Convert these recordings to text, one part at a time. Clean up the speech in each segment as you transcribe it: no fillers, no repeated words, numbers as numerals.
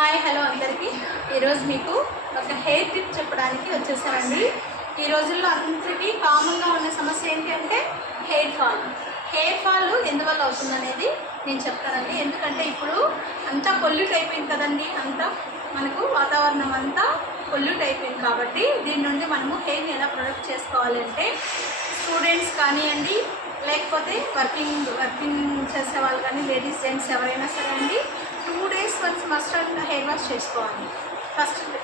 Hi hello అందరికీ ఈరోజు మీకు ఒక హెయిర్ టిప్ చెప్పడానికి వచ్చేసానండి. ఈ రోజుల్లో అందరికీ కామన్గా ఉన్న సమస్య ఏంటి అంటే హెయిర్ ఫాల్ ఎందువల్ల అవుతుందనేది నేను చెప్తానండి. ఎందుకంటే ఇప్పుడు అంతా పొల్యూట్ అయిపోయింది కదండి, అంతా మనకు వాతావరణం అంతా పొల్యూట్ అయిపోయింది. కాబట్టి దీని నుండి మనము హెయిర్ని ఎలా ప్రొటెక్ట్ చేసుకోవాలి అంటే స్టూడెంట్స్ కానివ్వండి, లేకపోతే వర్కింగ్ చేసే వాళ్ళు కానీ, లేడీస్ జెంట్స్ ఎవరైనా సరే అండి, 2 days once must and hair wash చేసుకోవాలి.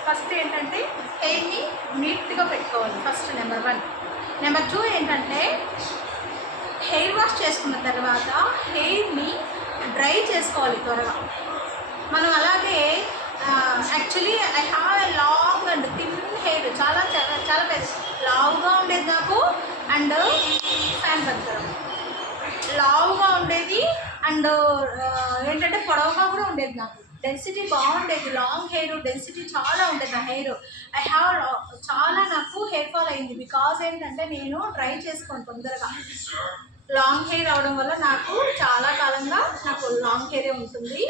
ఫస్ట్ ఏంటంటే హెయిర్ని నీట్గా పెట్టుకోవాలి. First number 1. నెంబర్ 2 ఏంటంటే హెయిర్ వాష్ చేసుకున్న తర్వాత హెయిర్ని డ్రై చేసుకోవాలి త్వరగా. మనం అలాగే actually I have a long and thin hair, చాలా చాలా చాలా పెద్ద లావుగా ఉండేది నాకు. అండ్ ఫ్యాన్ పడతారు లావుగా ఉండేది అండ్ ఏంటంటే పొడవుగా కూడా ఉండేది. నాకు డెన్సిటీ బాగుండేది, లాంగ్ హెయిర్ డెన్సిటీ చాలా ఉండేది నా హెయిర్. ఐ హ్యావ్ చాలా నాకు హెయిర్ ఫాల్ అయింది. బికాజ్ ఏంటంటే నేను డ్రై చేసుకోను తొందరగా. లాంగ్ హెయిర్ అవడం వల్ల నాకు చాలా కాలంగా నాకు లాంగ్ హెయిరే ఉంటుంది,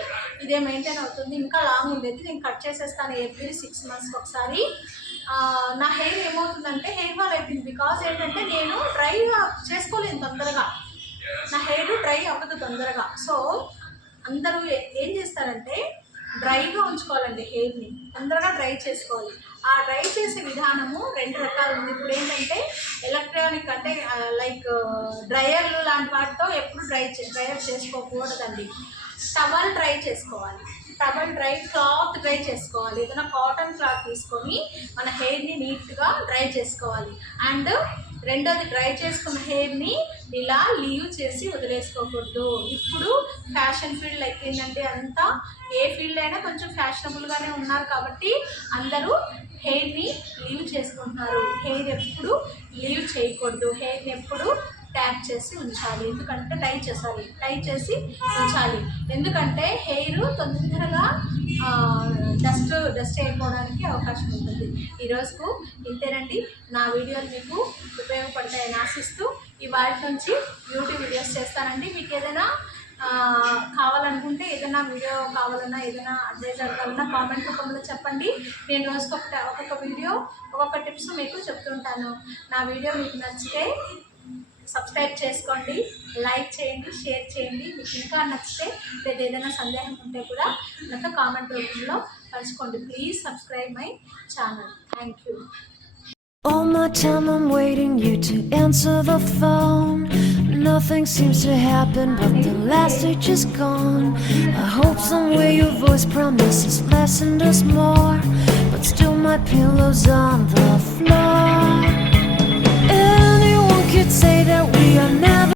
ఇదే మెయింటైన్ అవుతుంది. ఇంకా లాంగ్ ఉండేది, నేను కట్ చేసేస్తాను ఎవ్రీ 6 months ఒకసారి. నా హెయిర్ ఏమవుతుందంటే హెయిర్ ఫాల్ అయిపోయింది. బికాజ్ ఏంటంటే నేను డ్రైగా చేసుకోలేను తొందరగా, నా హెయిర్ డ్రై అవ్వదు తొందరగా. సో అందరూ ఏం చేస్తారంటే డ్రైగా ఉంచుకోవాలండి, హెయిర్ని తొందరగా డ్రై చేసుకోవాలి. ఆ డ్రై చేసే విధానము 2 రకాలు ఉంది. ఇప్పుడు ఏంటంటే ఎలక్ట్రానిక్ అంటే లైక్ డ్రయర్లు లాంటి వాటితో ఎప్పుడు డ్రైయర్ చేసుకోకూడదండి. టవల్ డ్రై చేసుకోవాలి, క్లాత్ డ్రై చేసుకోవాలి. ఏదైనా కాటన్ క్లాత్ తీసుకొని మన హెయిర్ని నీట్గా డ్రై చేసుకోవాలి. అండ్ రెండోది, డ్రై చేసుకున్న హెయిర్ని ఇలా లీవ్ చేసి వదిలేసుకోకూడదు. ఇప్పుడు ఫ్యాషన్ ఫీల్డ్ అయిపోయిందంటే అంతా, ఏ ఫీల్డ్ అయినా కొంచెం ఫ్యాషనబుల్గానే ఉన్నారు కాబట్టి అందరూ హెయిర్ని లీవ్ చేసుకుంటున్నారు. హెయిర్ ఎప్పుడు లీవ్ చేయకూడదు, హెయిర్ని ఎప్పుడు ట్యాప్ చేసి ఉంచాలి. ఎందుకంటే టై చేసి ఉంచాలి. ఎందుకంటే హెయిర్ తొందరగా డస్ట్ అయిపోవడానికి అవకాశం ఉంటుంది. ఈరోజుకు ఇంతేనండి. నా వీడియోలు మీకు ఉపయోగపడతాయని ఆశిస్తూ వాటి నుంచి యూట్యూబ్ వీడియోస్ చేస్తానండి. మీకు ఏదైనా కావాలనుకుంటే, ఏదైనా వీడియో కావాలన్నా, ఏదైనా అడ్వైజ్ అడగాలన్నా కామెంట్ రూపంలో చెప్పండి. నేను రోజుకు ఒక్కొక్క వీడియో, ఒక్కొక్క టిప్స్ మీకు చెప్తుంటాను. నా వీడియో మీకు నచ్చితే సబ్స్క్రైబ్ చేసుకోండి, లైక్ చేయండి, షేర్ చేయండి. మీకు ఇంకా నచ్చితే లేదా ఏదైనా సందేహం ఉంటే కూడా నాకు కామెంట్ రూపంలో పంచుకోండి. Please subscribe my channel. Thank you. All my time I'm waiting you to answer the phone. Nothing seems to happen, but the last stage is gone. I hope somewhere your voice promises less and us more, but still my pillow's on the floor.